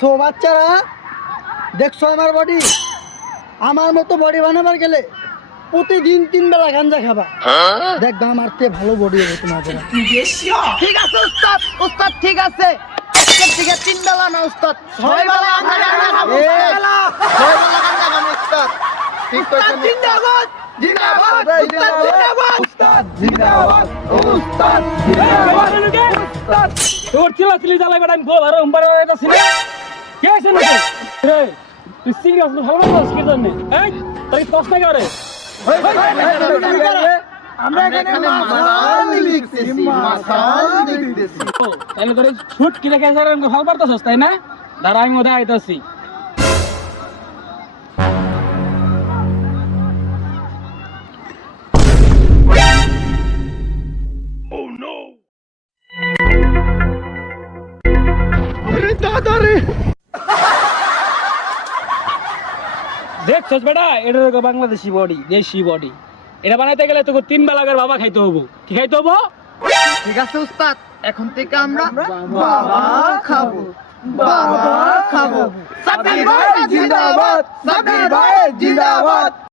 So বাচ্চারা দেখছো আমার বডি, আমার মতো বডি বানাবার গেলে প্রতিদিন 3 বেলা গাঞ্জা খাবা, দেখবা আমার চেয়ে ভালো বডি হবে তোমাদের। ঠিক আছে উস্তাদ, উস্তাদ ঠিক আছে, আজকের থেকে 3 বেলা না উস্তাদ, 6 বেলা আমরা গাঁজা খাবো। 6 বেলা গাঁজা খাবো উস্তাদ। ঠিক কইছেন জিন্দাবাদ, জিন্দাবাদ, জিন্দাবাদ, উস্তাদ জিন্দাবাদ, উস্তাদ জিন্দাবাদ, উস্তাদ। তোর চিল্লাচিল্লি জ্বালাই বেটা আমি গোল আর উম্বার হইতাছি না। কে আছে নাকি রে? তুই সিরিয়াস না ভালো না কি জানে? এই তুই প্রশ্ন করে আমরা এখানে মাসাল লিখতেছি, মাসাল লিখতেছি। তাহলে তোর শুট কি লেখা আছে ভালো পারতাছস তাই না? দাঁড়া আমি ওদা আইতাছি। দেখছস বেটা, এটা হলো বাংলাদেশি বডি, দেশি বডি। এটা বানাইতে গেলে তোকে 3 বেলা করে বাবা খাইতে হবো। কি খাইতে হবো? ঠিক আছে উস্তাদ, এখন থেকে আমরা বাবা খাবো, বাবা খাবো। সাব্বির ভাই জিন্দাবাদ, সাব্বির ভাই জিন্দাবাদ।